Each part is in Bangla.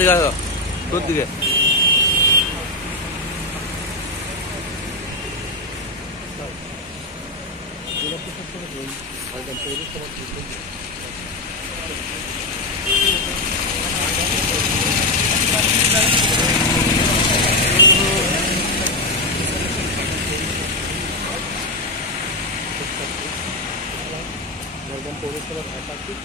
তোর দিকে পৌরসভার একাধিক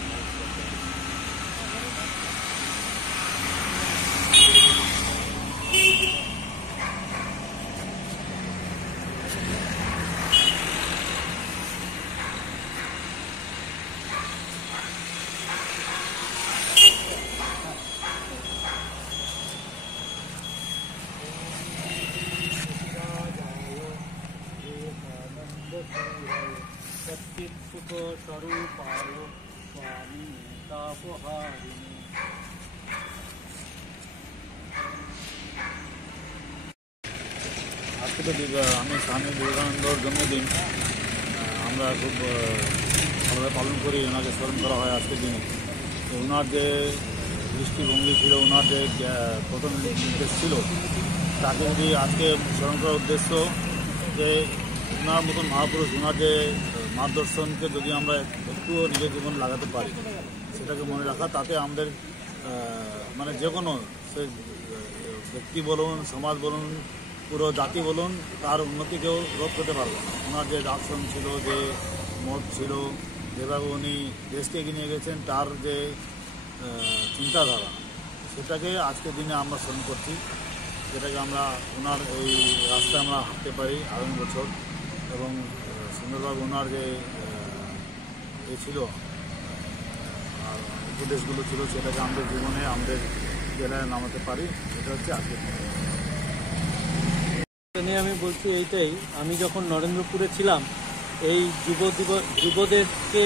सुख स्वरूपाय स्वामी तापहारिणी। আজকে তো আমি স্বামী বিবেকানন্দর জন্মদিন আমরা খুব ভালোভাবে পালন করি, ওনাকে স্মরণ করা হয় আজকের দিনে। তো ওনার যে দৃষ্টিভঙ্গি ছিল, ওনার যে প্রথম নির্দেশ ছিল, তাকে যদি আজকে স্মরণ করার উদ্দেশ্য যে ওনার মতন মহাপুরুষ, ওনার যে মার্গদর্শনকে যদি আমরা একটুও নিজের জীবন লাগাতে পারি, সেটাকে মনে রাখা, তাতে আমাদের মানে যে কোনো সে ব্যক্তি বলুন, সমাজ বলুন, পুরো জাতি বলুন, তার উন্নতি কেউ রোধ করতে পারবে না। ওনার যে দর্শন ছিল, যে মত ছিল, যেভাবে উনি দেশকে এগিয়ে নিয়ে গেছেন, তার যে চিন্তাধারা, সেটাকে আজকের দিনে আমরা স্মরণ করছি, যেটাকে আমরা ওনার এই রাস্তায় আমরা হাঁটতে পারি আগামী বছর। এবং সুন্দরভাবে ওনার যে ছিল আর উপদেশগুলো ছিল, সেটাকে আমাদের জীবনে, আমাদের জেলায় নামাতে পারি, এটা হচ্ছে আজকের নিয়ে আমি বলছি এইটাই। আমি যখন নরেন্দ্রপুরে ছিলাম, এই যুবদেরকে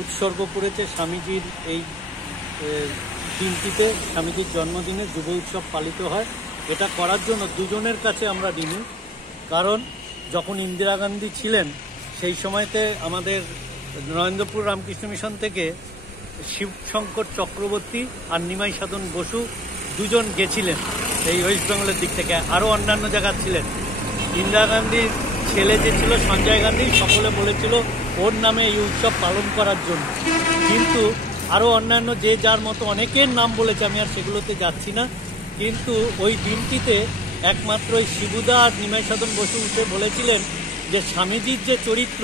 উৎসর্গ করেছে স্বামীজির এই দিনটিতে, স্বামীজির জন্মদিনে যুব উৎসব পালিত হয়। এটা করার জন্য দুজনের কাছে আমরা ঋণী। কারণ যখন ইন্দিরা গান্ধী ছিলেন, সেই সময়তে আমাদের নরেন্দ্রপুর রামকৃষ্ণ মিশন থেকে শিবশঙ্কর চক্রবর্তী আর নিমাই সাধন বসু দুজন গেছিলেন এই ওয়েস্ট বেঙ্গলের দিক থেকে, আরও অন্যান্য জায়গা ছিলেন। ইন্দিরা গান্ধীর ছেলে যে ছিল সঞ্জয় গান্ধী, সকলে বলেছিল ওর নামে এই উৎসব পালন করার জন্য। কিন্তু আরও অন্যান্য যে যার মতো অনেকের নাম বলেছে, আমি আর সেগুলোতে যাচ্ছি না। কিন্তু ওই দিনটিতে একমাত্র ওই শিবুদা আর নিমাই সাধন বসু উঠে বলেছিলেন যে স্বামীজির যে চরিত্র,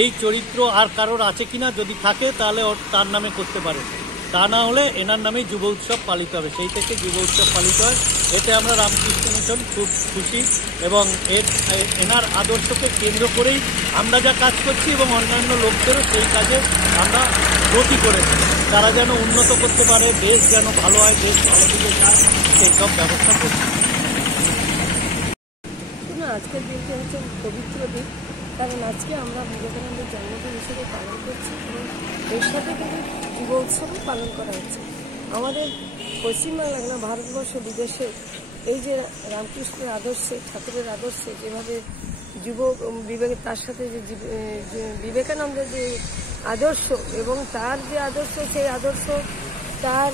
এই চরিত্র আর কারোর আছে কিনা, যদি থাকে তাহলে তার নামে করতে পারে, তা না হলে এনার নামেই যুব উৎসব পালিত হবে। সেই থেকে যুব উৎসব পালিত হয়। এতে আমরা রামকৃষ্ণ মিশন খুব খুশি, এবং এনার আদর্শকে কেন্দ্র করেই আমরা যা কাজ করছি, এবং অন্যান্য লোকদেরও সেই কাজে আমরা গতি করেছি। তারা যেন উন্নত করতে পারে, দেশ যেন ভালো হয়, দেশ ভালো দিকে যায়, সেই সব ব্যবস্থা করছি। আজকের দিনটি হচ্ছে পবিত্র দিন, কারণ আজকে আমরা বিবেকানন্দের জন্মদিন হিসেবে পালন করছি, এবং এর সাথে কিন্তু যুব উৎসবও পালন করা হচ্ছে। আমাদের পশ্চিমবাংলা না, ভারতবর্ষ, বিদেশে এই যে রামকৃষ্ণের আদর্শে, ঠাকুরের আদর্শে যেভাবে তার সাথে যে বিবেকানন্দের যে আদর্শ, এবং তার যে আদর্শ, সেই আদর্শ তার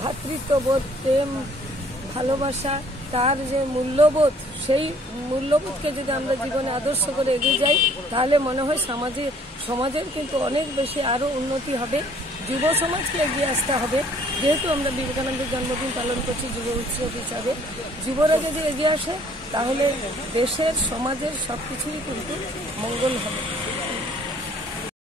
ভ্রাতৃত্ববোধ, প্রেম, ভালোবাসা, তার যে মূল্যবোধ, সেই মূল্যবোধকে যদি আমরা জীবনে আদর্শ করে এগিয়ে যাই, তাহলে মনে হয় সমাজের কিন্তু অনেক বেশি আরও উন্নতি হবে। যুব সমাজকে এগিয়ে আসতে হবে। যেহেতু আমরা বিবেকানন্দের জন্মদিন পালন করছি যুব উৎসব হিসাবে, যুবরা যদি এগিয়ে আসে, তাহলে দেশের, সমাজের সব কিছুই কিন্তু মঙ্গল হবে।